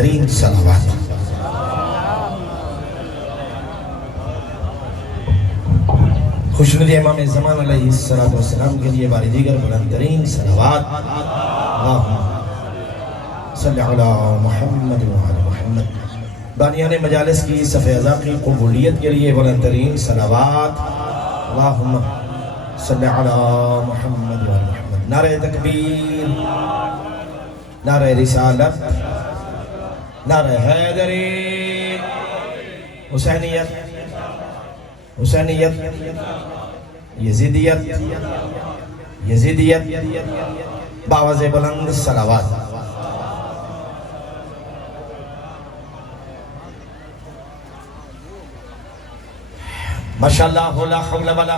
ترین صلوات۔ خوشنودی امام زمان علیہ السلام کے لیے بار دیگر بلند ترین صلوات۔ اللہم صلی علی محمد وعلی محمد۔ بانیان مجالس کی صفحہ ازا کی قبولیت کے لیے بلند ترین صلوات۔ اللہم صلی علی محمد وعلی محمد۔ نعرہ تکبیر، نعرہ رسالت، نعرہ حیدری، حسینیت، حسینیت، یزیدیت، یزیدیت، باوز بلند صلوات۔ ماشاءاللہ لا حول ولا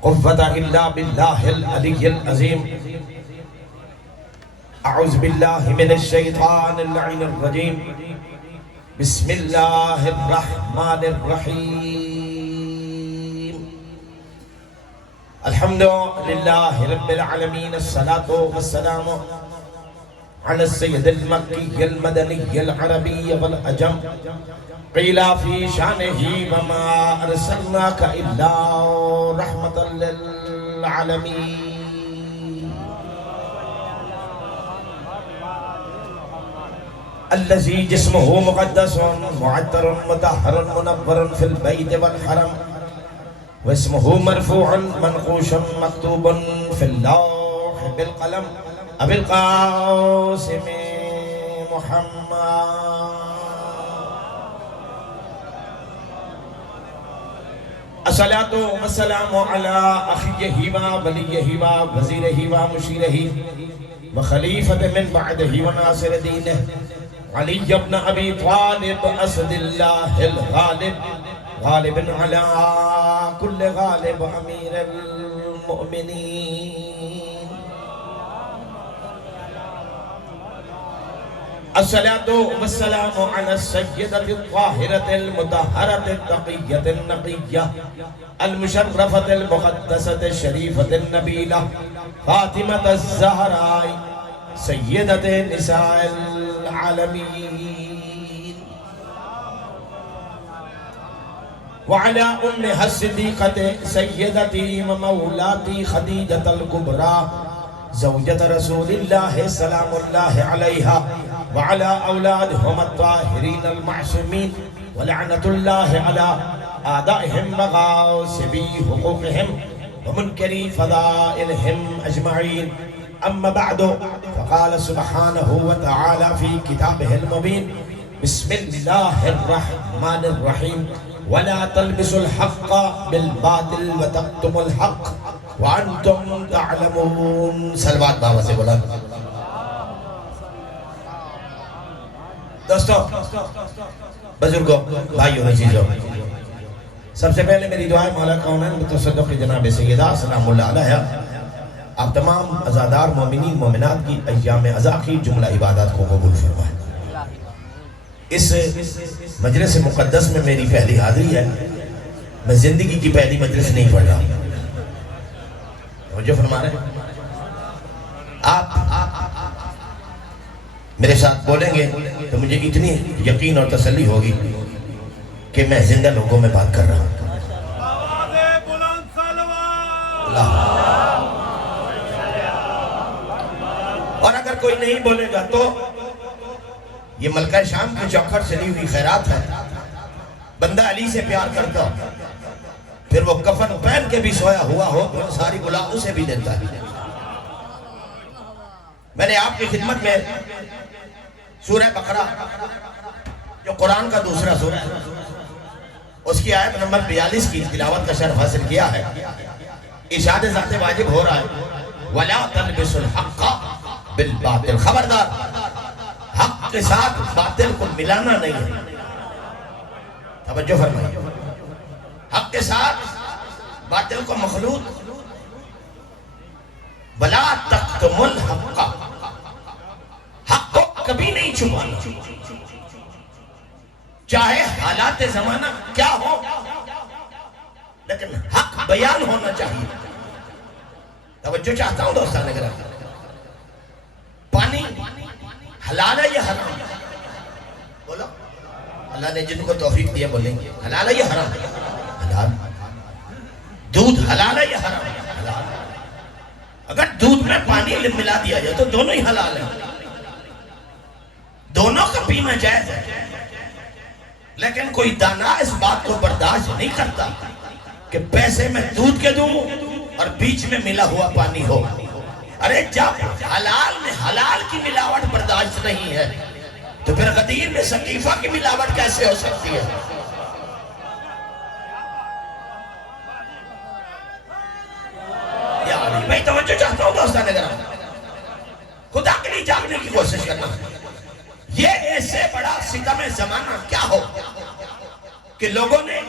قوة الا باللہ العلی العظیم۔ اعوذ باللہ من الشیطان اللعین الرجیم۔ بسم اللہ الرحمن الرحیم۔ الحمدللہ رب العالمین، الصلاة والسلام علی السید المکی المدنی العربی والعجم۔ قیل فی شانہ وما ارسلناک الا رحمتا للعالمین۔ الذي جسمه مقدس معطر مطهر منور في البيت والحرم، واسمه مرفوع منقوش مكتوب في اللوح بالقلم، أبي القاسم محمد۔ الصلاة والسلام على أخيه ووليه ووزيره ومشيره وخليفة من بعده وناصر دينه، علی ابن ابی طالب اسد اللہ الغالب، غالب علی کل غالب امیر المؤمنین۔ الصلاة والسلام على السیدة الطاہرة المطہرة التقیة النقیة المشرفة المقدسة الشریفة النبیلة فاطمة الزہراء سیدة نساء العالمین، وعلى أمها الصديقة سيدتي ومولاتي خديجة الكبرى زوجة رسول الله سلام الله عليها، وعلى أولادهم الطاهرين المعصومين، ولعنة الله على أعدائهم وغاصبي حقوقهم ومنكري فضائلهم أجمعين۔ أما بعد، فقال سبحانه وتعالى في كتابه المبين: بسم الله الرحمن الرحيم، ولا تلبسوا الحق بالباطل وتكتموا الحق وأنتم تعلمون۔ صلوات بابا سے بولا۔ دوستو، بزرگوں، بھائیوں، عزیزوں، سب سے پہلے میری دعائیں مولا کونین متصدق جناب سیدہ سلام اللہ علیہ آپ تمام عزادار مومنین مومنات کی ایام عزا کی جملہ عبادات کو قبول فرمائیں۔ اس مجلس مقدس میں میری پہلی حاضری ہے، میں زندگی کی پہلی مجلس نہیں پڑھ رہا۔ جو فرما رہے ہیں آپ میرے ساتھ بولیں گے تو مجھے اتنی یقین اور تسلی ہوگی کہ میں زندہ لوگوں میں بات کر رہا ہوں۔ اللہ، اور اگر کوئی نہیں بولے گا تو یہ ملکہ شام کے چوکھٹ سے لی ہوئی خیرات ہے۔ بندہ علی سے پیار کرتا ہو، پھر وہ کفن پہن کے بھی سویا ہوا ہو تو ساری گلا اسے بھی دیتا ہے۔ میں نے آپ کی خدمت میں سورہ بقرہ جو قرآن کا دوسرا سورہ ہے اس کی آیت نمبر 42 کی تلاوت کا شرف حاصل کیا ہے۔ ارشاد ذات واجب ہو رہا ہے وَلَا تَلْبِسُوا الْحَقَّ بِالْبَاطِلِ، خبردار حق کے ساتھ باطل کو ملانا نہیں ہے۔ توجہ فرمائیے، حق کے ساتھ باطل کو مخلوط، وَلَا تَكْتُمُوا الْحَقَّ، حق کو کبھی نہیں چھپانا، چاہے حالات زمانہ کیا ہو لیکن حق بیان ہونا چاہیے۔ توجہ چاہتا ہوں دوستان اگر پانی حلال ہے یا حرام؟ بولو اللہ نے جن کو توفیق دیا بولیں گے حلال ہے یا حرام؟ حلال. دودھ حلال ہے یا حرام؟ حلال. اگر دودھ میں پانی ملا دیا جائے تو دونوں ہی حلال ہیں, دونوں کا پینا جائز ہے. لیکن کوئی دانا اس بات کو برداشت نہیں کرتا کہ پیسے میں دودھ کے دوں اور بیچ میں ملا ہوا پانی ہو. ارے جب حلال میں حلال کی ملاوٹ برداشت نہیں ہے تو پھر غدیر میں ثقیفہ کی ملاوٹ کیسے ہو سکتی ہے؟ میں توجہ چاہتا ہوں دوستان گرامی, خدا کے لیے جاگنے کی کوشش کرنا. یہ ایسے بڑا ستم زمانہ کیا ہو کہ لوگوں نے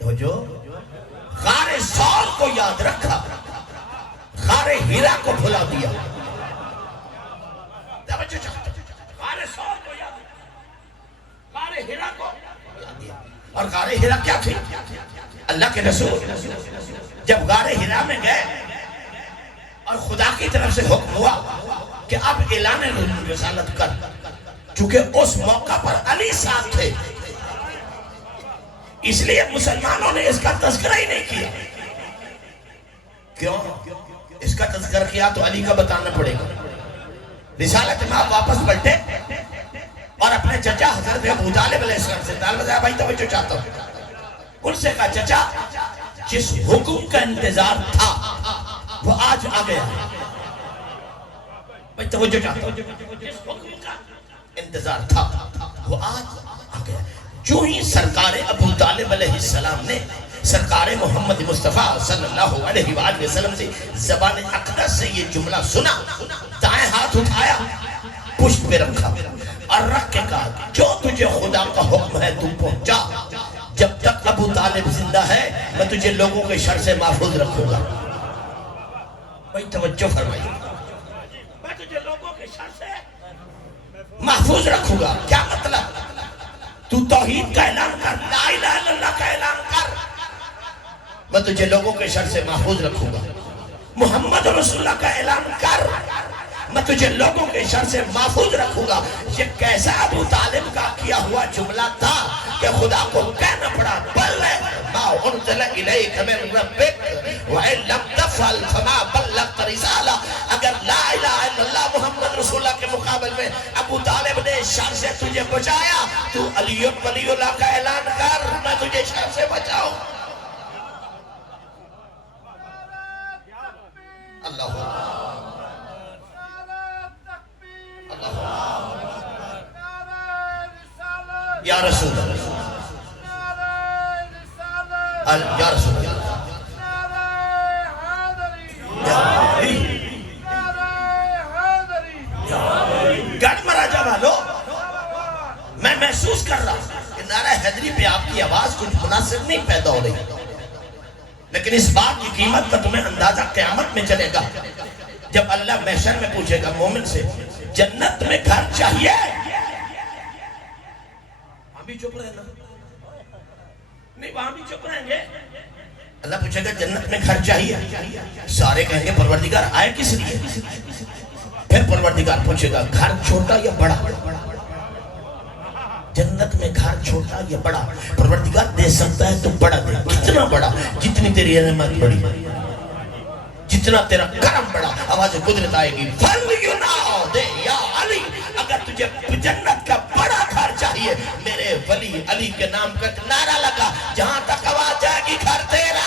توجہ غار ثور کو یاد رکھا, غار ہیرا کو بھلا دیا. توجہ چاہتا ہوں, غار ثور کو یاد رکھا, غار ہیرا کو بھلا دیا. اور غار ہیرا کیا تھی؟ اللہ کے رسول جب غار ہیرا میں گئے اور خدا کی طرف سے حکم ہوا کہ اب اعلان رسالت کر, چونکہ اس موقع پر علی صاحب تھے اس لیے مسلمانوں نے اس کا تذکرہ ہی نہیں کیا. کیوں؟ اس کا تذکرہ کیا تو علی کا بتانا پڑے گا. رسالت میں آپ واپس پلٹے اور اپنے چچا حضرت ابو طالب علیہ السلام سے طالب صاحب بھائی توجہ چاہتا ہوں, ان سے کہا چچا جس حکم کا انتظار تھا وہ آج آ گیا. میں توجہ چاہتا ہوں, جس حکم کا انتظار تھا وہ آج آ گیا. جو ہی سرکار ابو طالب علیہ السلام نے سرکار محمد مصطفیٰ صلی اللہ علیہ وآلہ وسلم سے زبان اقدس سے یہ جملہ سنا, دائیں ہاتھ اٹھایا, پشت پہ رکھا اور رکھ کے کہا جو تجھے خدا کا حکم ہے تو پہنچا, جب تک ابو طالب زندہ ہے میں تجھے لوگوں کے شر سے محفوظ رکھوں گا. بھائی توجہ فرمائیے, میں تجھے لوگوں کے شر سے محفوظ رکھوں گا. کیا مطلب؟ تو توحید کا اعلان کر, لا الہ الا اللہ کا اعلان کر, میں تجھے لوگوں کے شر سے محفوظ رکھوں گا. محمد رسول اللہ کا اعلان کر, میں تجھے لوگوں کے شر سے محفوظ رکھوں گا. یہ کیسا ابو طالب کا کیا ہوا جملہ تھا کہ خدا کو کہنا پڑا بلغ ما انزل الیک من ربک وان لم تفعل فما بلغت رسالہ. اگر لا الہ الا اللہ محمد رسول اللہ کے مقابل میں ابو طالب نے شر سے تجھے بچایا, تو علی ولی اللہ کا اعلان کر, میں تجھے شر سے بچاؤں. اللہ یا رسول اللہ, یا رسول اللہ, گڑھ مراجہ والو, میں محسوس کر رہا ہوں کہ نعرہ حیدری پہ آپ کی آواز کچھ مناسب نہیں پیدا ہو رہی, لیکن اس بات کی قیمت کا تمہیں اندازہ قیامت میں چلے گا جب اللہ محشر میں پوچھے گا مومن سے جنت میں گھر چاہیے؟ وہاں بھی چپ رہے نا, نہیں وہاں بھی چپ رہیں گے. اللہ پوچھے گا جنت میں گھر چاہیے, سارے کہیں گے پروردگار آئے کس لیے؟ پھر پروردگار پوچھے گا گھر چھوٹا یا بڑا؟ جنت میں گھر چھوٹا یا بڑا؟ پروردگار دے سکتا ہے تو بڑا دے. کتنا بڑا؟ جتنی تیری رحمت بڑی, جتنا تیرا کرم بڑا. آواز قدرت آئے گی فَلْيُنَا دے یا علی, اگر تجھے جنت کا بڑا گھر چاہیے میرے ولی علی کے نام کا نعرہ لگا, جہاں تک آواز جائے گی گھر تیرا.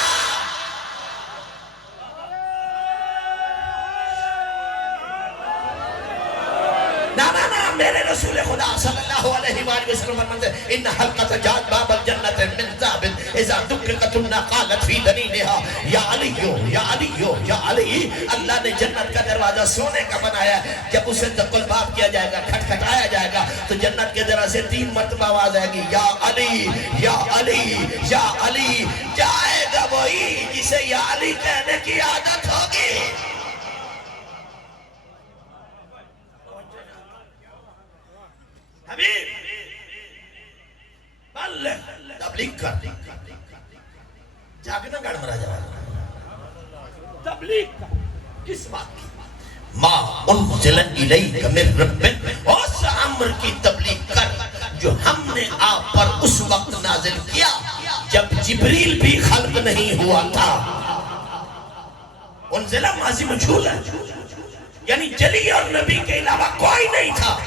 میرے رسول خدا صلی اللہ علیہ وآلہ وسلم فرماتے ہیں ان حلقۃ جات باب الجنت من ذهب اذا دققت قالت فی دنینها یا علی یا علی یا علی. اللہ نے جنت کا دروازہ سونے کا بنایا ہے, جب اسے دقل باب کیا جائے گا, کھٹکھٹایا جائے گا, تو جنت کے دروازے 3 مرتبہ آواز آئے گی یا علی یا علی یا علی. جائے گا وہی جسے یا علی کہنے کی عادت ہوگی. حبیب بلغ تبلیغ کر, جاگنا گڑھ مراجہ والا, تبلیغ کر. کس بات کی؟ ما انزل الیک من ربک، اس امر کی تبلیغ کر جو ہم نے آپ پر اس وقت نازل کیا جب جبریل بھی خلق نہیں ہوا تھا۔ انزلہ ماضی مجھول ہے، یعنی جلی اور نبی کے علاوہ کوئی نہیں تھا۔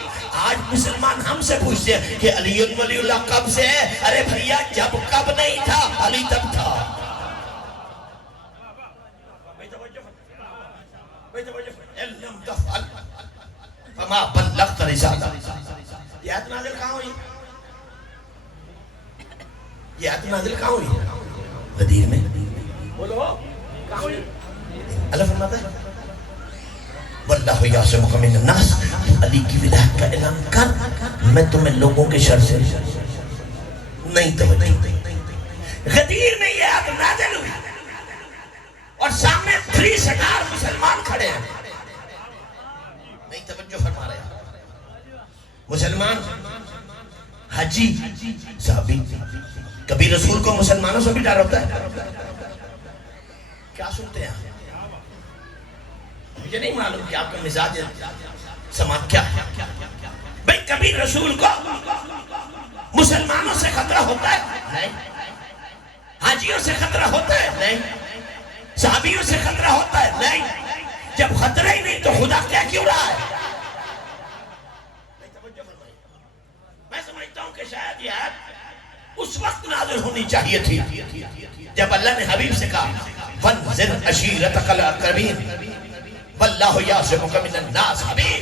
آج مسلمان ہم سے پوچھتے ہیں کہ علی ولی اللہ کب سے ہے؟ ارے بھیا جب کب نہیں تھا علی تب تھا۔ لم تفعل فما بلغت رسالہ۔ یہ آیت نازل کہاں ہوئی؟ یہ آیت نازل کہاں ہوئی؟ غدیر میں۔ بولو کہاں ہوئی؟ اللہ فرماتا ہے واللہ یعصمک من الناس، علی کی ولایت کا اعلان کر، میں تمہیں لوگوں کے شر سے نہیں توجہ۔ غدیر میں یہ آیت نازل ہوئی اور سامنے 3 سٹار مسلمان کھڑے ہیں، نہیں توجہ فرما رہے ہیں۔ مسلمان حجی صحابی، کبھی رسول کو مسلمانوں سے بھی ڈر ہوتا ہے؟ کیا سنتے ہیں؟ مجھے نہیں معلوم کہ آپ کا مزاج سماعت کیا ہے۔ بھئی کبھی رسول کو مسلمانوں سے خطرہ ہوتا ہے؟ نہیں۔ حاجیوں سے خطرہ ہوتا ہے؟ نہیں۔ صحابیوں سے خطرہ ہوتا ہے؟ نہیں۔ جب خطرہ ہی نہیں تو خدا کیا کیوں رہا ہے؟ میں سمجھتا ہوں کہ شاید یہ آیت اس وقت نازل ہونی چاہیے تھی جب اللہ نے حبیب سے کہا وَانذِرْ عَشِيرَتَكَ الْأَقْرَبِينَ واللہ یعصمک من الناس۔ حبیب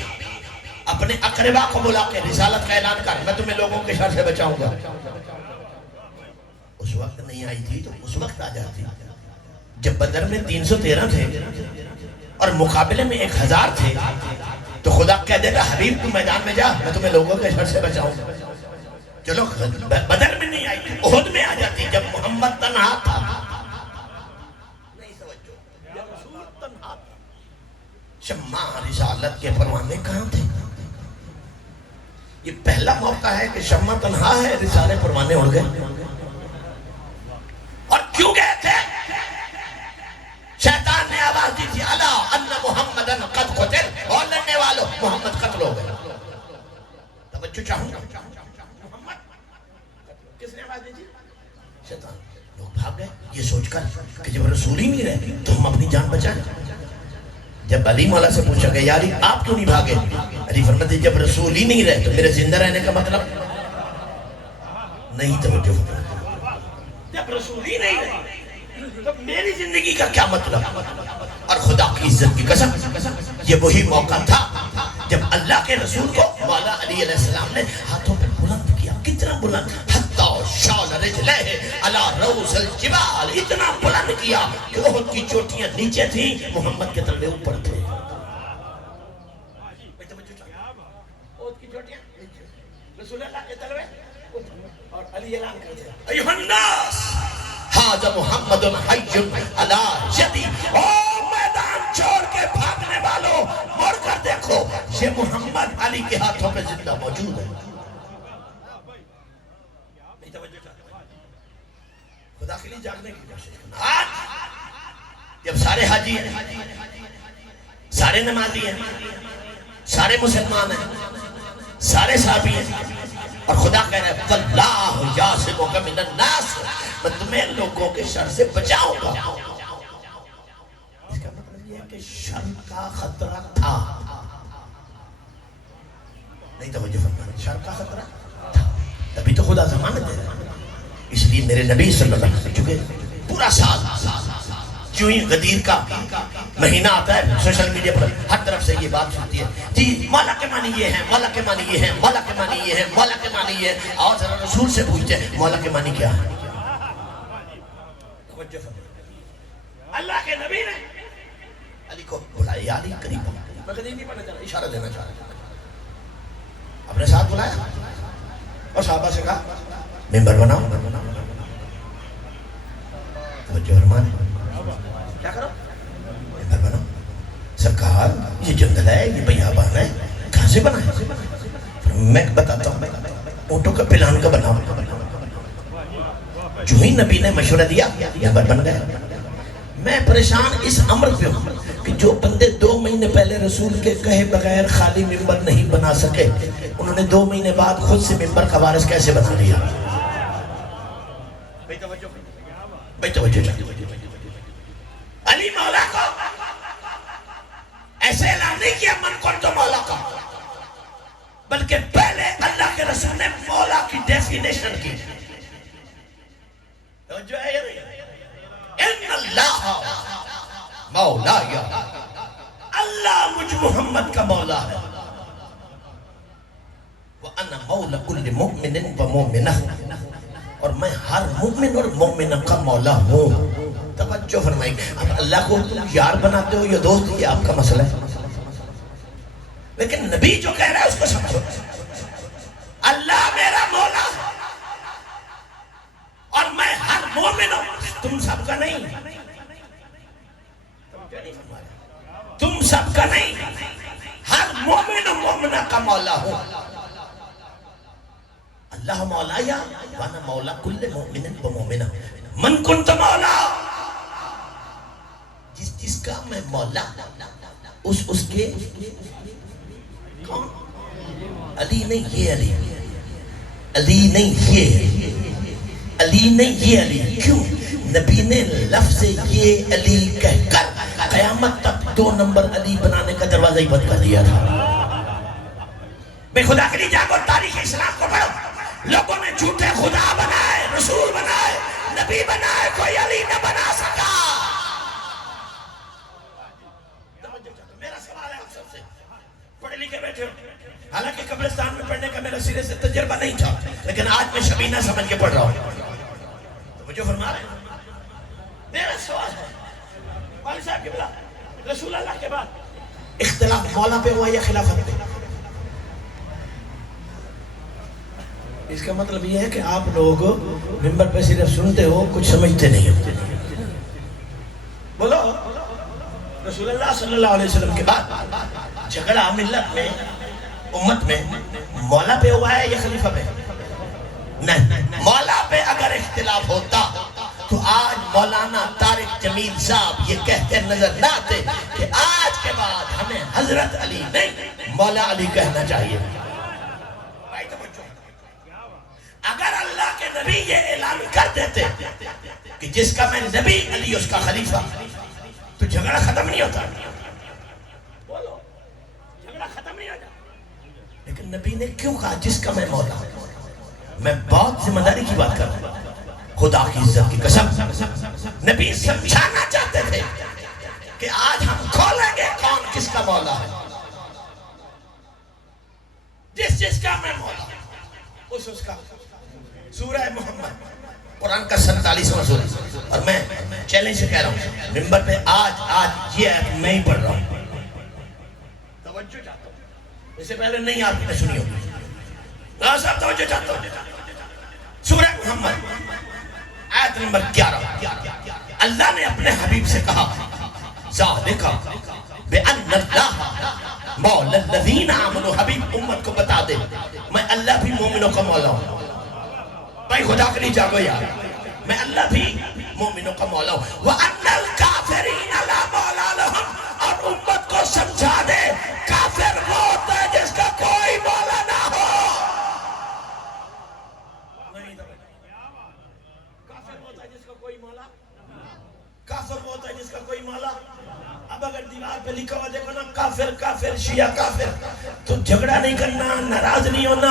اپنے اقربا کو بلا کے رسالت کا اعلان کر، میں تمہیں لوگوں کے شر سے بچاؤں گا۔ اس وقت نہیں آئی تھی تو اس وقت آ جاتی۔ جب بدر میں 313 تھے اور مقابلے میں 1000 تھے تو خدا کہہ دیتا حبیب تم میدان میں جا، میں تمہیں لوگوں کے شر سے بچاؤں گا۔ چلو بدر میں نہیں آئی تھی، احد میں آ جاتی جب محمد تنہا تھا۔ شمع رسالت کے پروانے کہاں تھے؟ یہ پہلا موقع ہے کہ شمع تنہا ہے، رسالے پروانے اڑ گئے۔ اور کیوں گئے تھے؟ شیطان نے آواز دی تھی الا ان محمدن قد قتل، اور لڑنے والوں محمد قتل ہو گئے۔ توجہ چاہوں گا، محمد کس نے آواز دی تھی؟ شیطان۔ لوگ بھاگ گئے یہ سوچ کر کہ جب رسول ہی نہیں رہے تو ہم اپنی جان بچائیں۔ جب علی مولا سے پوچھا کہ یاری آپ کیوں نہیں بھاگے؟ علی فرماتے جب رسول ہی نہیں رہے تو میرے زندہ رہنے کا مطلب نہیں۔ توجہ، جب رسول ہی نہیں رہے تو میری زندگی کا کیا مطلب؟ اور خدا کی عزت کی قسم یہ وہی موقع تھا جب اللہ کے رسول کو مولا علی علیہ السلام نے ہاتھوں پر بلند کیا۔ کتنا بلند؟ حتی شال رجلہ علی رؤوس الجبال، اتنا بلند کیا کہ احد کی چوٹیاں نیچے تھیں، محمد کے تلوے اوپر تھے۔ احد کی چوٹیاں رسول اللہ کے تلوے اور علی اعلان کرتے ہیں ایھا الناس ھذا محمد حی علی یدی، او میدان چھوڑ کے بھاگنے والوں مڑ کر دیکھو، یہ محمد علی کے ہاتھوں پہ زندہ موجود ہے۔ خدا کے لیے جاگنے کی کوشش کرنا۔ آج جب سارے حاجی ہیں، سارے نمازی ہیں، سارے مسلمان ہیں، سارے صحابی ہیں، اور خدا کہہ رہا ہے واللہ یعصمک من الناس، میں تمہیں لوگوں کے شر سے بچاؤں گا۔ اس کا مطلب یہ ہے کہ شر کا خطرہ تھا، نہیں توجہ فرمانا، شر کا خطرہ تھا، تبھی تو خدا ضمانت دے رہا ہے۔ اس لیے میرے نبی صلی اللہ علیہ وسلم چونکہ پورا سال جو ہی غدیر کا مہینہ آتا ہے سوشل میڈیا پر ہر طرف سے یہ بات سنتی ہے، جی مولا کے معنی یہ ہے، مولا کے معنی یہ ہے، مولا کے معنی یہ ہے، مولا کے معنی یہ ہے، اور ذرا رسول سے پوچھتے ہیں مولا کے معنی کیا ہے؟ اللہ کے نبی نے علی کو بلایا، یا علی قریب، میں قریب نہیں پڑھنا چاہ رہا، اشارہ دینا چاہ رہا، اپنے ساتھ بلایا اور صحابہ سے کہا ممبر بناؤ، توجہ فرمان، کیا کرو؟ ممبر بناؤ۔ سرکار یہ جنگل ہے، یہ بیابان ہے، کہاں سے بنا ہے؟ میں بتاتا ہوں، اونٹوں کا پلان کا بناؤ۔ جو ہی نبی نے مشورہ دیا ممبر بن گیا۔ میں پریشان اس امر پہ ہوں کہ جو بندے 2 مہینے پہلے رسول کے کہے بغیر خالی ممبر نہیں بنا سکے، انہوں نے 2 مہینے بعد خود سے ممبر کا وارث کیسے بنا لیا؟ بھئی توجہ علی مولا کو ایسے اعلان نہیں کیا من کنت مولا کا، بلکہ پہلے اللہ کے رسول نے مولا کی ڈیفینیشن کی. توجہ ہے یا نہیں؟ ان اللہ مولا، یا اللہ مجھ محمد کا مولا ہے. وَأَنَا مَوْلَ كُلِّ مُؤْمِنٍ وَمُؤْمِنَةٍ، اور میں ہر مومن اور مومنہ کا مولا ہوں. توجہ فرمائیں. اب اللہ کو تم یار بناتے ہو یا دوست، یہ آپ کا مسئلہ ہے، لیکن نبی جو کہہ رہا ہے اس کو سمجھو. اللہ میرا مولا اور میں ہر مومن ہوں. تم سب کا نہیں، تم سب کا نہیں، ہر مومن و مومنہ کا مولا ہوں. اللہ مولا یا وانا مولا کل مومن و مومنہ. من کنت مولا، جس کا میں مولا، اس کے کون؟ علی نہیں یہ علی، علی نہیں یہ علی نہیں یہ علی. کیوں؟ نبی نے لفظ یہ علی کہہ کر قیامت تک 2 نمبر علی بنانے کا دروازہ ہی بند کر دیا تھا. بے خدا کے لیے جاگو، تاریخ اسلام کو پڑھو. لوگوں نے جھوٹے خدا بنائے، رسول بنائے، نبی بنائے، کوئی علی نہ بنا سکا. میرا سوال ہے آپ سب سے، پڑھے لکھے بیٹھے ہو، حالانکہ قبرستان میں پڑھنے کا میرا سرے سے تجربہ نہیں تھا، لیکن آج میں شبینہ سمجھ کے پڑھ رہا ہوں. توجہ فرما رہے ہیں. میرا سوال ہے والد صاحب قبلہ، رسول اللہ کے بعد اختلاف مولا پہ ہوا یا خلافت پہ؟ اس کا مطلب یہ ہے کہ آپ لوگ ممبر پہ صرف سنتے ہو، کچھ سمجھتے نہیں ہو. بولو. رسول اللہ صلی اللہ علیہ وسلم کے بعد جھگڑا ملت میں، امت میں مولا پہ ہوا ہے یا خلیفہ پہ؟ نہیں. مولا پہ اگر اختلاف ہوتا تو آج مولانا طارق جمیل صاحب یہ کہتے نظر نہ آتے کہ آج کے بعد ہمیں حضرت علی نہیں مولا علی کہنا چاہیے. اگر اللہ کے نبی یہ اعلان کر دیتے کہ جس کا میں نبی علی اس کا خلیفہ، تو جھگڑا ختم نہیں ہوتا. بولو، جھگڑا ختم نہیں ہوتا. لیکن نبی نے کیوں کہا جس کا میں مولا؟ میں بہت ذمہ داری کی بات کر رہا ہوں، خدا کی عزت کی قسم. نبی سمجھانا چاہتے تھے کہ آج ہم کھولیں گے کون کس کا مولا ہے. جس کا میں مولا اس کا. سورہ محمد قرآن کا 47واں سورہ، اور میں چیلنج سے کہہ رہا ہوں ممبر پہ آج یہ آیت میں ہی پڑھ رہا ہوں. توجہ چاہتا ہوں، اس سے پہلے نہیں آپ نے سنی ہوگی. صاحب توجہ چاہتا ہوں. سورہ محمد آیت نمبر 11. اللہ نے اپنے حبیب سے کہا ذالک بأن اللہ مولا الذین آمنوا. حبیب امت کو بتا دے میں اللہ بھی مومنوں کا مولا ہوں. بھائی خدا کے لیے جاگو یار، میں اللہ بھی مومنوں کا مولا ہوں. وَأَنَّ الْكَافِرِينَ لَا مَوْلَى لَهُمْ، اور امت کو سمجھا دے کافر وہ ہوتا ہے جس کا کوئی مولا نہ ہو. کافر وہ ہوتا ہے جس کا کوئی مولا، کافر وہ ہوتا ہے جس کا کوئی مولا. اب اگر دیوار پہ لکھا ہوا دیکھو نا کافر کافر شیعہ کافر، تو جھگڑا نہیں کرنا، ناراض نہیں ہونا،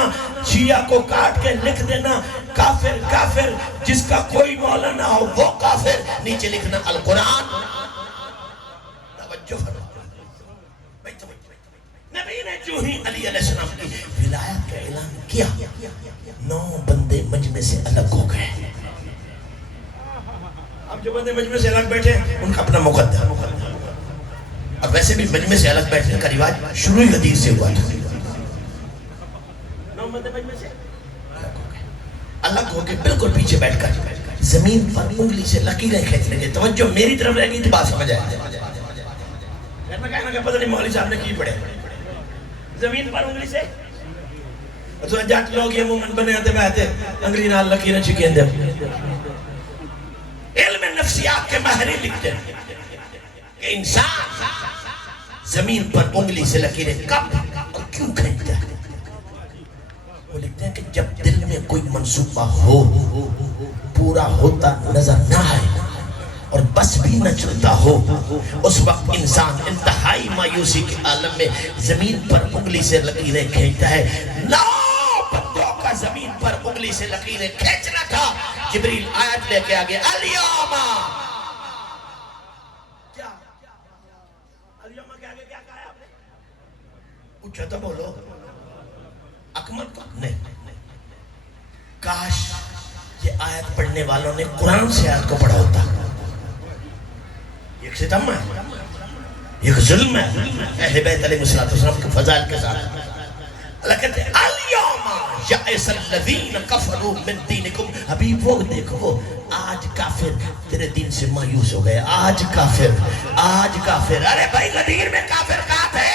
شیعہ کو کاٹ کے لکھ دینا کافر کافر جس کا کوئی مولا نہ ہو وہ کافر، نیچے لکھنا القرآن. توجہ نبی نے جو ہی علی علیہ السلام کی ولایت کا اعلان کیا، 9 بندے مجمع سے الگ ہو گئے. اب جو بندے مجمع سے الگ بیٹھے ان کا اپنا مقدر، اور ویسے بھی مجمع سے الگ بیٹھنے کا رواج شروع حدیث سے ہوا تھا. 9 بندے مجمع سے الگ ہو کے بالکل پیچھے بیٹھ کر زمین پر انگلی سے لکیریں کھینچنے کے. توجہ میری طرف رہ گئی تھی، بات سمجھ آئے. کہنا کہ پتہ نہیں مولوی صاحب نے کی پڑھے زمین پر انگلی سے. تو جٹ لوگ یہ مومن بنے آتے بہتے انگلی نال لکیریں چکیں دے. علم نفسیات کے ماہرین لکھتے ہیں کہ انسان زمین پر انگلی سے لکیریں کب اور کیوں کھینچتا ہے؟ وہ لکھتے ہیں کہ جب دل میں کوئی منصوبہ ہو پورا ہوتا نظر نہ آئے اور بس بھی نہ چلتا ہو، اس وقت انسان انتہائی مایوسی کے عالم میں زمین پر انگلی سے لکیریں کھینچتا ہے۔ 9 بندوں کا زمین پر انگلی سے لکیریں کھینچنا تھا۔ جبریل آیت لے کے آگے الیوم، کیا الیوم کے آگے کیا کہا ہے آپ نے؟ پوچھا تو بولو اکمل کو نہیں۔ کاش یہ آیت پڑھنے والوں نے قرآن سے آیت کو پڑھا ہوتا۔ ایک ستم ہے، ایک ظلم ہے اہل بیت علیہ السلام کے فضائل کے ساتھ۔ اللہ کہتے ہیں الیوم یئس الذین کفروا من دینکم، حبیب وہ دیکھو آج کافر تیرے دین سے مایوس ہو گئے، آج کافر۔ ارے بھائی غدیر میں کافر کہاں تھے؟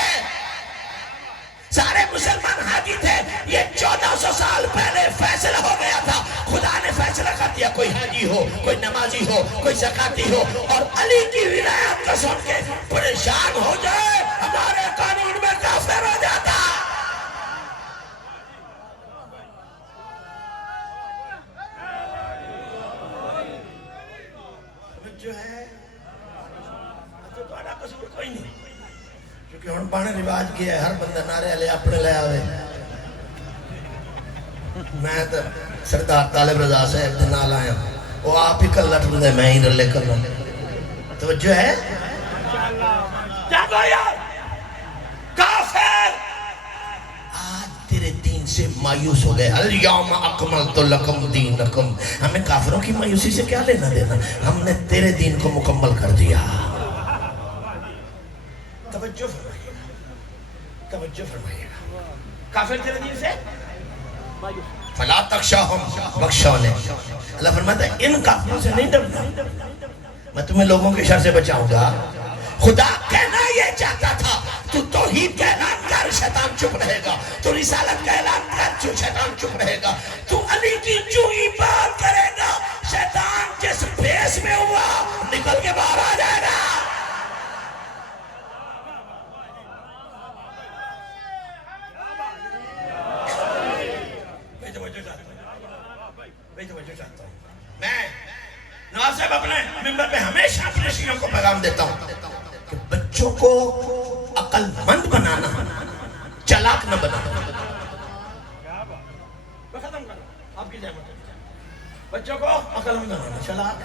سارے مسلمان حاجی تھے۔ یہ 1400 سال پہلے فیصلہ ہو گیا تھا، خدا نے فیصلہ کر دیا کوئی حاجی ہو، کوئی نمازی ہو، کوئی زکاتی ہو، اور علی کی ولایت کو سن کے پریشان ہو جائے ہمارے قانون میں کافر ہو جاتا۔ جو ہے تو تھوڑا قصور کوئی نہیں، کیونکہ ہن بانے رواج کیا ہے ہر بندہ نعرے علی اپنے لے آوے۔ میں تو سردار طالب رضا صاحب دے نال آیا، وہ آپ ہی کل لٹ دے میں ہی رلے کر لوں۔ توجہ ہے کیا گویا کافر آج تیرے دین سے مایوس ہو گئے۔ الیوم اکملت لکم دینکم، ہمیں کافروں کی مایوسی سے کیا لینا دینا، ہم نے تیرے دین کو مکمل کر دیا۔ توجہ فرمائیے گا، کافر تیرے دین سے فلا تخشاہم بخشونے۔ اللہ فرماتا ہے ان کافروں سے نہیں ڈرنا، میں تمہیں لوگوں کے شر سے بچاؤں گا۔ خدا کہنا یہ چاہتا تھا تو توحید کا اعلان کر شیطان چپ رہے گا، تو رسالت کا اعلان کر شیطان چپ رہے گا، تو علی کی چوئی بات کرے گا، شیطان جس بھیس میں ہوا نکل کے باہر آ جائے گا۔ میں نواز صاحب اپنے ممبر پہ ہمیشہ اپنے شیعوں کو پیغام دیتا ہوں کہ بچوں کو عقل مند بنانا، چالاک نہ بنانا۔ بچوں کو عقل مند بنانا، چالاک،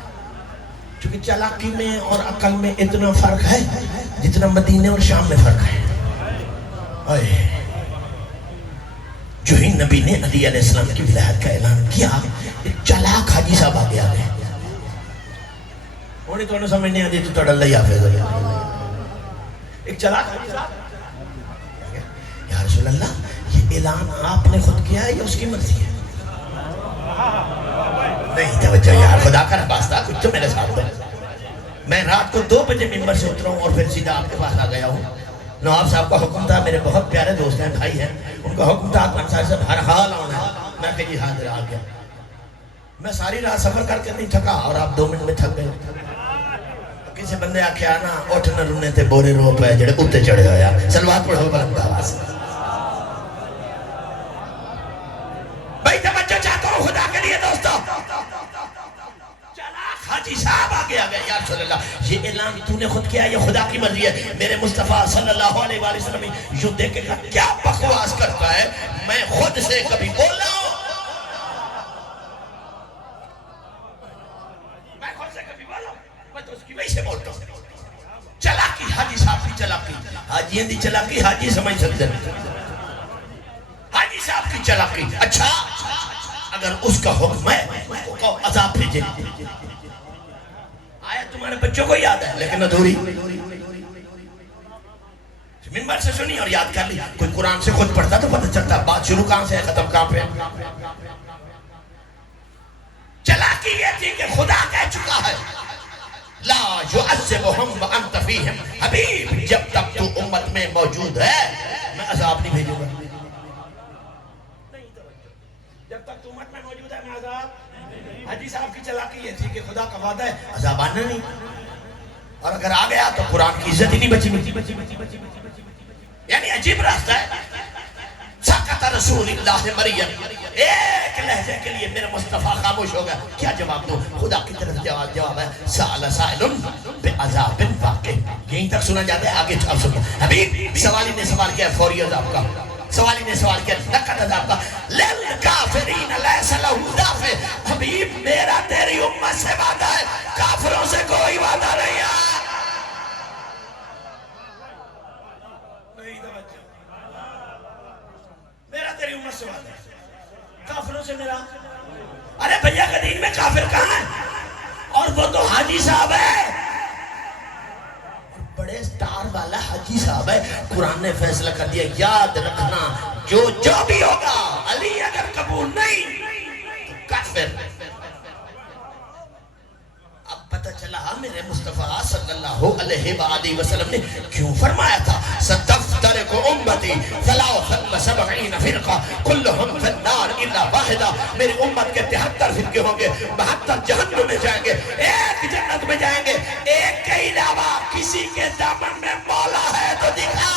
چونکہ چالاکی میں اور عقل میں اتنا فرق ہے جتنا مدینے اور شام میں فرق ہے۔ جو ہی نبی نے علی علیہ السلام کی ولایت کا اعلان کیا، ایک چالاک حاجی صاحب آگے آ گئے۔ انہیں تو انہیں سمجھ نہیں آتی تو توڑ اللہ حافظ ہوگا۔ ایک چالاک حاجی صاحب، یا رسول اللہ یہ اعلان آپ نے خود کیا ہے یا اس کی مرضی ہے؟ نہیں توجہ یار، خدا کا نباستہ کچھ تو میرے ساتھ دو۔ میں رات کو 2 بجے ممبر سے اترا ہوں اور پھر سیدھا آپ کے پاس آ گیا ہوں۔ نواب صاحب کا حکم تھا، میرے بہت پیارے دوست ہیں، بھائی ہیں، ان کا حکم تھا انصاری صاحب ہر حال آنا ہے۔ میں کہ جی حاضر آ گیا۔ میں ساری رات سفر کر کے نہیں تھکا اور آپ 2 منٹ میں تھک گئے۔ کسی بندے آکھے آنا اٹھ نہ رونے تے بورے رو پہ جڑے اتے چڑھے ہویا، سلوات پڑھو بلند آواز۔ بھائی توجہ چاہتا ہوں خدا کے لیے دوستو، حاجی صاحب آگے آ گئے، یا رسول اللہ یہ اعلان تو نے خود کیا، یہ خدا کی مرضی ہے؟ میرے مصطفیٰ صلی اللہ علیہ وآلہ وسلم یوں دیکھے گا کیا بکواس کرتا ہے، میں خود سے کبھی بولا ہوں، میں خود سے کبھی بولا ہوں، میں تو اس کی وجہ سے بولتا ہوں۔ چلاکی حاجی صاحب کی چلاکی، حاجیاں دی چلاکی حاجی سمجھ سکتے ہیں، حاجی صاحب کی چلاکی۔ اچھا اگر اس کا حکم ہے تو کہو عذاب بھیجے، آیا تمہارے بچوں کو یاد ہے لیکن ادھوری، منبر سے سنی اور یاد کر لی۔ کوئی قرآن سے خود پڑھتا تو پتہ چلتا بات شروع کہاں سے ہے ختم کہاں پہ۔ چلاکی یہ تھی کہ خدا کہہ چکا ہے لا يعذبهم وانت فيهم، حبیب جب تک تو امت میں موجود ہے میں عذاب نہیں بھیجوں گا۔ جب تک تو امت میں موجود ہے میں عذاب۔ حاجی صاحب کی چلاکی یہ تھی کہ خدا کا وعدہ ہے عذاب آنا نہیں، اور اگر آ گیا تو قرآن کی عزت ہی نہیں بچی. یعنی عجیب راستہ ہے. سکت رسول اللہ مریم، ایک لہجے کے لیے میرا مصطفیٰ خاموش ہو گیا. کیا جواب دو؟ خدا کی طرف جواب ہے سأل سائل بعذاب واقع. یہیں تک سنا جاتا ہے، آگے آپ سنو. حبیب سوالی نے سوال کیا فوری عذاب کا، سوالی نے سوال کیا نقد عذاب کا. للکافرین لیس لہ دافع. حبیب میرا تیری امت سے وعدہ ہے، کافروں سے کوئی وعدہ نہیں ہے. میرا تیری امت سے وعدہ ہے، کافروں سے میرا. ارے بھیا کے دین میں کافر کہاں ہے؟ اور وہ تو حاجی صاحب ہے، بڑے سٹار والا حاجی صاحب ہے. قرآن نے فیصلہ کر دیا، یاد رکھنا جو بھی ہوگا علی اگر قبول نہیں تو کافر. اب پتہ چلا میرے مصطفیٰ صلی اللہ علیہ وآلہ وسلم نے کیوں فرمایا تھا ستفترق امتی 73 فرقہ کلہم فی النار الا واحدہ. میری امت کے 73 فرقے ہوں گے، 72 جہنم میں جائیں گے، ایک جنت میں جائیں گے. ایک کے علاوہ کسی کے دامن میں مولا ہے تو دکھا.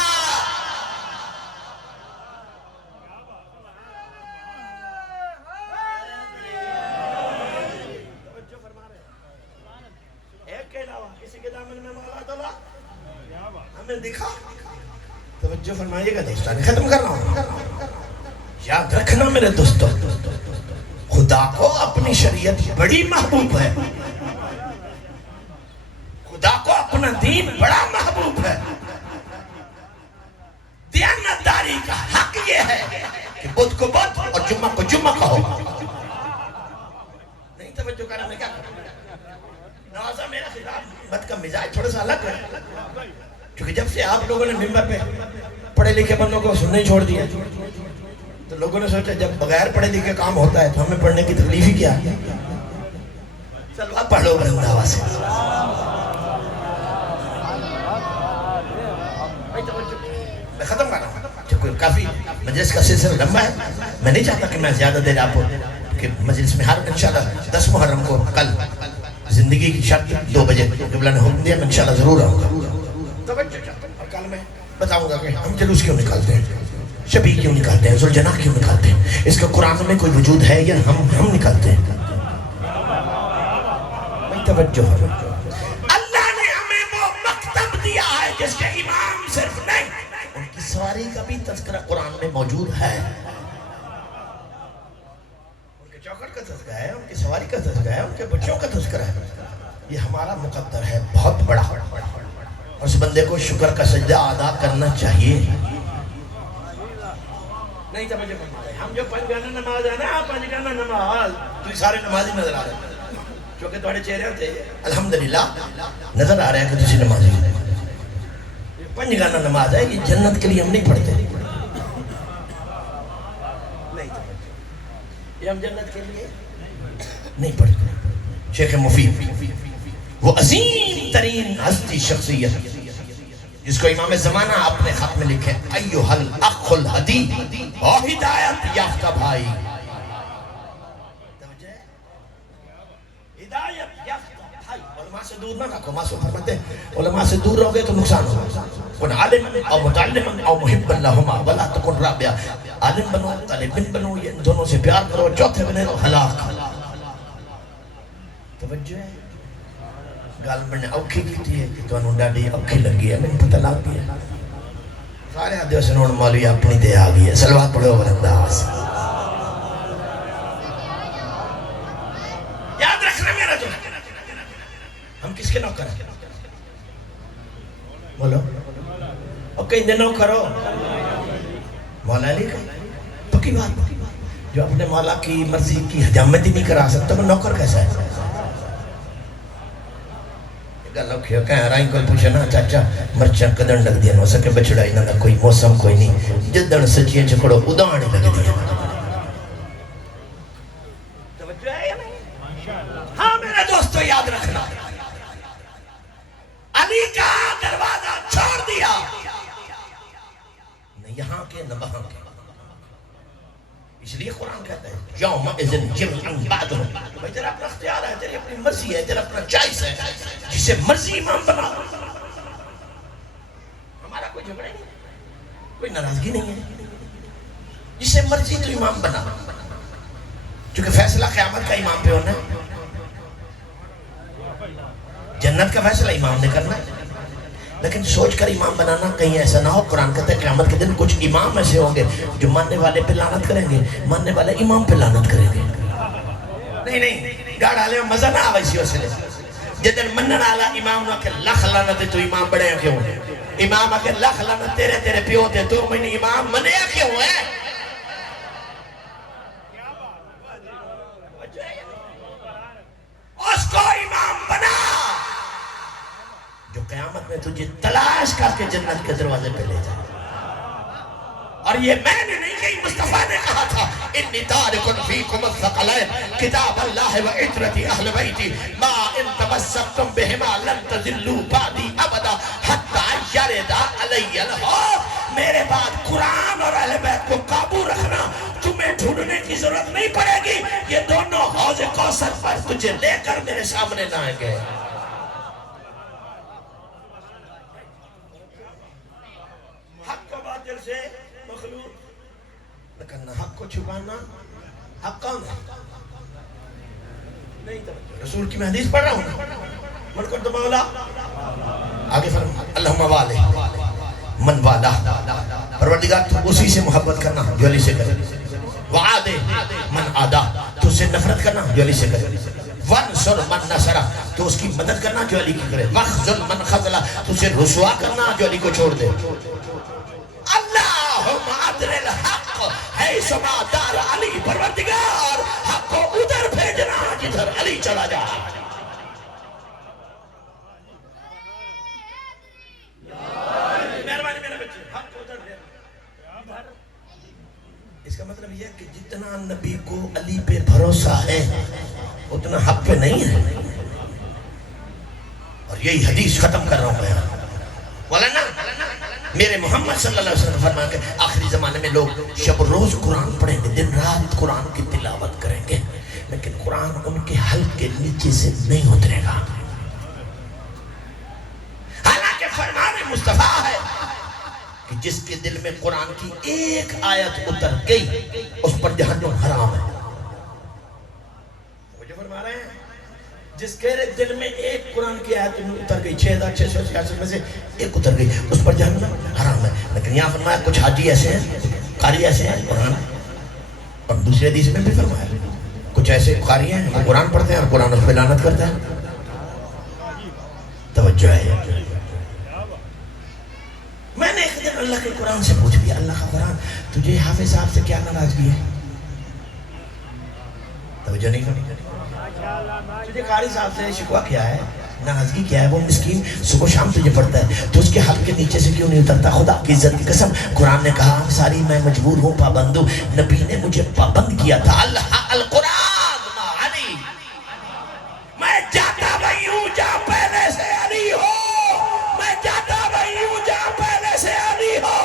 دکھا. توجہ فرمائیے گا دوستان، ختم کر رہا ہوں. یاد رکھنا میرے دوستو، خدا کو اپنی شریعت بڑی محبوب ہے، خدا کو اپنا دین بڑا محبوب ہے. دیانتداری کا حق یہ ہے کہ بدھ کو بدھ اور جمعہ کو جمعہ کہو. نہیں توجہ کرنا، میں کیا کروں؟ نوازہ میرا خلاف مت کا مزاج تھوڑا سا الگ ہے، کیونکہ جب سے آپ لوگوں نے ممبر پہ پڑھے لکھے بندوں کو سننے چھوڑ دیا تو لوگوں نے سوچا جب بغیر پڑھے لکھے کام ہوتا ہے تو ہمیں پڑھنے کی تکلیف ہی کیا ہے. چلو آپ پڑھو بلند آواز سے. میں ختم کر رہا ہوں کیونکہ کافی مجلس کا سلسلہ لمبا ہے. میں نہیں چاہتا کہ میں زیادہ دیر آپ کو، کہ مجلس میں ہر انشاءاللہ 10 محرم کو کل زندگی کی شرط 2 بجے قبلہ نے حکم دیا، میں انشاءاللہ ضرور آؤں گا. اور کل میں بتاؤں گا کہ ہم جلوس کیوں نکالتے ہیں، شبی کیوں نکالتے ہیں، ذوالجناح کیوں نکالتے ہیں، اس کا قرآن میں کوئی وجود ہے یا ہم نکالتے ہیں. توجہ. اللہ نے ہمیں وہ مکتب دیا ہے جس کے امام صرف نہیں، ان کی سواری کا بھی تذکرہ قرآن میں موجود ہے. ان کے چوکھٹ کا تذکرہ ہے، ان کی سواری کا تذکرہ ہے، ان کے بچوں کا تذکرہ ہے. یہ ہمارا مقدر ہے بہت بڑا. اس بندے کو شکر کا سجدہ ادا کرنا چاہیے. نہیں توجہ فرما رہے. ہم جو 5 گانا نماز ہے نا، 5 گانا نماز تو یہ سارے نمازی نظر آ رہے ہیں، کیونکہ تھوڑے چہرے ہوتے ہیں الحمدللہ نظر آ رہے ہیں کہ تسی نمازی. 5 گانا نماز ہے، یہ جنت کے لیے ہم نہیں پڑھتے. نہیں توجہ، یہ ہم جنت کے لیے نہیں پڑھتے. شیخ مفید وہ عظیم ترین ہستی شخصیت جس کو امام زمانہ اپنے خط میں لکھے ایوہ الاخ الہدی، او ہدایت یافتہ بھائی. ہدایت یافتہ بھائی. علماء سے دور نہ رکھو. معصوم فرماتے ہیں علماء سے دور رہو گے تو نقصان ہوگا. کن عالم او متعلم او محب لہما ولا تکن رابعہ. عالم بنو طالب بنو، یہ دونوں سے پیار کرو، چوتھے بنے تو ہلاک. توجہ ہے. گال میں نے اوکھی کی ہے کہ تو انہوں ڈاڑی اوکھی لگی ہے، میں پتہ لگ گیا. سارے آدھے سے انہوں نے مولوی اپنی دے آگئی ہے. سلوات پڑھو بلند آواز. یاد رکھنا میرا جو ہم کس کے نوکر ہیں؟ بولو اور کہیں دے نوکر ہو مولا علی کا. پکی بات، جو اپنے مولا کی مرضی کی حجامت ہی نہیں کرا سکتا وہ نوکر کیسا ہے؟ گلو کھیو کہیں رائیں کوئی پوچھا نا چاچا مرچہ قدر لگ دیا نو سکے بچڑا ہی نہ کوئی موسم کوئی نہیں جدن سچیاں چکڑو ادانی لگ دیا. توجہ ہے یا نہیں؟ ہاں میرے دوستو یاد رکھنا، علی کا دروازہ چھوڑ دیا نہ یہاں کے نہ وہاں کے. اس لیے قرآن کہتا ہے یوم اذن جمعن بعدہم، بھائی تیرا اپنا اختیار ہے، تیری اپنی مرضی ہے، تیرا اپنا چائس ہے، جسے مرضی امام بنا. ہمارا کوئی جھگڑا نہیں، کوئی ناراضگی نہیں ہے، جسے مرضی تو امام بنا، چونکہ فیصلہ قیامت کا امام پہ ہونا ہے، جنت کا فیصلہ امام نے کرنا ہے. لیکن سوچ کر امام بنانا کہیں ایسا نہ ہو قرآن کہتا ہے قیامت کے دن کچھ امام ایسے ہوں گے جو ماننے والے پہ لعنت کریں گے، ماننے والے امام پہ لعنت کریں گے. نہیں گاڑ آلے مزہ نہ آوے اسی وسیلے جدن منن آلا امام نہ کہ لکھ لعنت تو امام بڑے ہیں کیوں؟ امام آکے لکھ لعنت تیرے پیو تے تو میں امام منے کیوں ہے؟ اس کو امام بنا جو قیامت میں تجھے تلاش کر کے جنت کے دروازے پہ لے جائے. اور یہ میں نے نہیں کہی، مصطفیٰ نے کہا تھا انی تارکن فیکم الثقلین کتاب اللہ و عطرت اہل بیتی ما ان تمسکتم بہما لن تذلوا بعدی ابدا حتی یرد علی الحوض. میرے بعد قرآن اور اہل بیت کو قابو رکھنا، تمہیں ڈھونڈنے کی ضرورت نہیں پڑے گی، یہ دونوں حوض کوثر پر تجھے لے کر میرے سامنے نہ آئیں گے. حق کو باطل سے مخلوط، لیکن حق کو چھپانا حق کون ہے؟ نہیں توجہ. رسول کی میں حدیث پڑھ رہا ہوں، من کرد مولا آگے فرما اللہم والے من والا، پروردگار تو اسی سے محبت کرنا جو علی سے کرے، وعادے من عادا تو اس سے نفرت کرنا جو علی سے کرے، وانصر من نصرہ تو اس کی مدد کرنا جو علی کی کرے، وخذل من خذلہ تو اسے رسوا کرنا جو علی کو چھوڑ دے. اللہم عدل الحق حیثما دار علی، پروردگار حق کو ادھر بھیجنا جدھر علی چلا جا. مہربانی میرے بچے، حق کو ادھر بھیجنا. اس کا مطلب یہ ہے کہ جتنا نبی کو علی پہ بھروسہ ہے اتنا حق پہ نہیں ہے. اور یہی حدیث ختم کر رہا ہوں میں. مولانا میرے محمد صلی اللہ علیہ وسلم فرمایا کہ آخری زمانے میں لوگ شب روز قرآن پڑھیں گے، دن رات قرآن کی تلاوت کریں گے، لیکن قرآن ان کے حلق کے نیچے سے نہیں اترے گا. حالانکہ فرمان مصطفیٰ ہے کہ جس کے دل میں قرآن کی ایک آیت اتر گئی اس پر جہنم حرام ہے. مجھے فرما رہے ہیں جس کے دل میں ایک قرآن کی آیت اتر گئی، 6666 میں سے ایک اتر گئی، اس پر جہنم حرام ہے. لیکن یہاں فرمایا کچھ حاجی ایسے ہیں، قاری ایسے ہیں قرآن، اور دوسرے حدیث میں بھی فرمایا کچھ ایسے قاری ہیں وہ قرآن پڑھتے ہیں اور قرآن اس پہ لعنت کرتا ہے. توجہ ہے. میں نے ایک دن اللہ کے قرآن سے پوچھ لیا، اللہ کا قرآن تجھے حافظ صاحب سے کیا ناراضگی ہے؟ توجہ نہیں کرنی. تجھے قاری صاحب سے شکوہ کیا ہے، ناراضگی کیا ہے؟ وہ مسکین صبح شام تجھے پڑھتا ہے تو اس کے حق کے نیچے سے کیوں نہیں اترتا؟ خدا کی عزت کی قسم قرآن نے کہا ساری میں مجبور ہوں، پابند ہوں، نبی نے مجھے پابند کیا تھا. اللہ القرآن ما علی، میں جاتا بھئی ہوں جہاں پہلے سے علی ہو، میں جاتا بھئی ہوں جہاں پہلے سے علی ہو.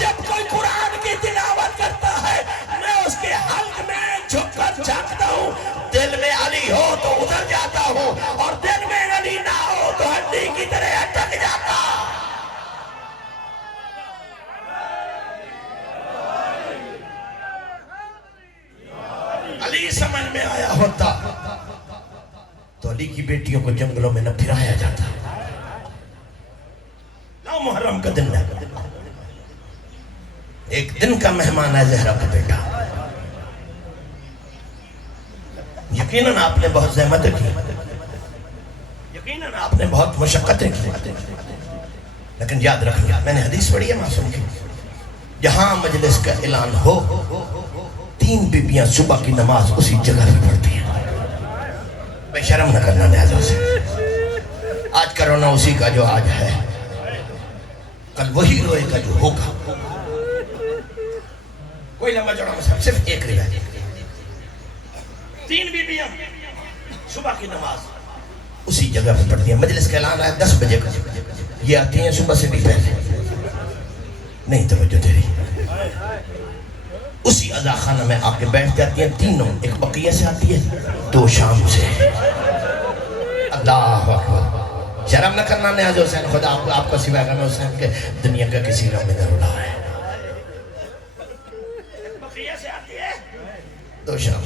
جب کوئی قرآن کی تلاوت کرتا ہے میں اس کے حلق میں جھک کر جھانکتا ہوں، دل میں علی ہو تو ادھر جاتا ہوں، اور دل میں علی نہ ہو تو ہڈی کی طرح اٹک جاتا. علی سمجھ میں آیا ہوتا تو علی کی بیٹیوں کو جنگلوں میں نہ پھرایا جاتا. نو محرم کا دن ہے، ایک دن کا مہمان ہے زہرا کا بیٹا. یقیناً آپ نے بہت زحمتیں کی، یقیناً آپ نے بہت مشقتیں کی، لیکن یاد رکھنا میں نے حدیث پڑھی ہے معصوم کی، جہاں مجلس کا اعلان ہو 3 بیبیاں صبح کی نماز اسی جگہ پہ پڑھتی ہیں. بے شرم نہ کرنا نیازوں سے. آج کا رونا اسی کا جو آج ہے، کل وہی روئے گا جو ہوگا. کوئی لمبا چوڑا مسئلہ، صرف ایک روایت. 3 بیبیاں صبح کی نماز اسی جگہ پہ پڑھتی ہیں. مجلس کا اعلان ہے 10 بجے کا، یہ آتی ہیں صبح سے بھی پہلے. نہیں توجہ تیری. اسی عزا خانہ میں آ کے بیٹھ جاتی ہیں تینوں. ایک بقیہ سے آتی ہے, 2 شام سے. اللہ اکبر. شرم نہ کرنا نیاز حسین, خدا آپ کا سوا غم حسین کے دنیا کا کسی غم میں نہ رلا ہے. بقیہ سے آتی ہے 2 شام.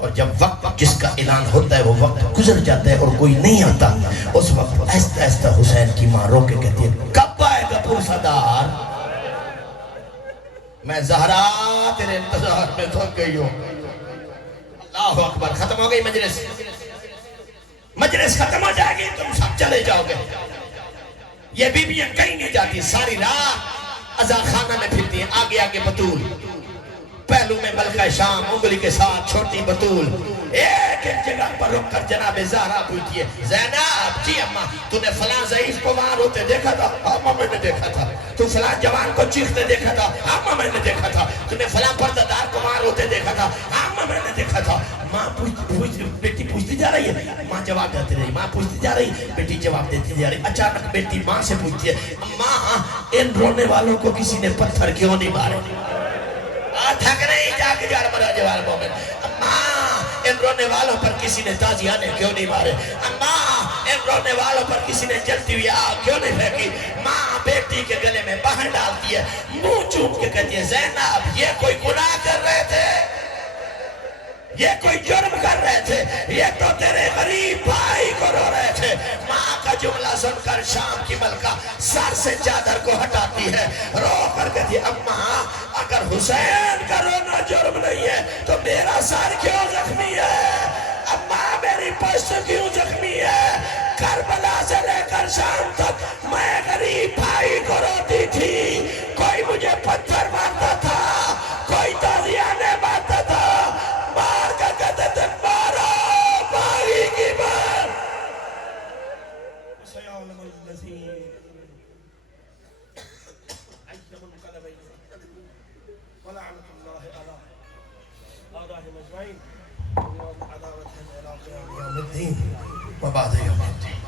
اور جب وقت جس کا اعلان ہوتا ہے وہ وقت گزر جاتا ہے اور کوئی نہیں آتا, اس وقت آہستہ آہستہ حسین کی ماں رو کے کہتی ہے, کب آئے گا پرسدار؟ میں زہرا تیرے انتظار میں تھک گئی ہوں. اللہ اکبر. ختم ہو گئی مجلس. مجلس ختم ہو جائے گی, تم سب چلے جاؤ گے. یہ بیویاں کہیں نہیں جاتی, ساری رات عزا خانہ میں پھرتی ہیں. آگے آگے بطول, پہلو میں ملکہ شام, انگلی کے ساتھ چھوٹی بطول. ایک ایک جگہ پر رک کر جناب زہرا پوچھتی ہے, زینب جی اماں, تو نے فلاں ضعیف کو وہاں روتے دیکھا تھا؟ اماں میں نے دیکھا تھا. تو فلاں جوان کو چیختے دیکھا تھا؟ اماں میں نے دیکھا تھا. تو نے فلاں پردہ کو وہاں روتے دیکھا تھا؟ اماں میں نے دیکھا تھا. ماں بیٹی پوچھتی جا رہی ہے, ماں جواب دیتی رہی. ماں پوچھتی جا رہی, بیٹی جواب دیتی جا رہی. اچانک بیٹی ماں سے پوچھتی ہے, ماں ان رونے والوں کو کسی نے پتھر کیوں نہیں مارے؟ تھک نہیں جا کے جار مرا جوال مومن. اماں ان رونے والوں پر کسی نے تازیانے کیوں نہیں مارے؟ اماں ان رونے والوں پر کسی نے جلتی ہوئی آگ کیوں نہیں پھینکی؟ ماں بیٹی کے گلے میں باہر ڈالتی ہے, منہ چوم کے کہتی ہے, زینب یہ کوئی گناہ کر رہے تھے, یہ کوئی جرم کر رہے تھے, یہ تو تیرے غریب بھائی کو رو رہے تھے. ماں کا جملہ سن کر شام کی ملکہ سر سے چادر کو ہٹاتی ہے, رو کر کہتی ہے, اماں اگر حسین کا رونا جرم نہیں ہے تو میرا سر کیوں زخمی ہے؟ اماں میری پشت کیوں زخمی ہے؟ کربلا سے لے کر شام تک میں غریب بھائی کو روتی تھی. کوئی مجھے پتھر مارتا تھا, کوئی تازیانے مارتا تھا, مار کا کہتے تھے مارا بھائی کی مار. سیعلم الذین ایہم القلبین ولعنۃ اللہ علی اعدائهم اجمعین. یوم عداوت ہے الى قیام یوم الدین وبعد یوم الدین.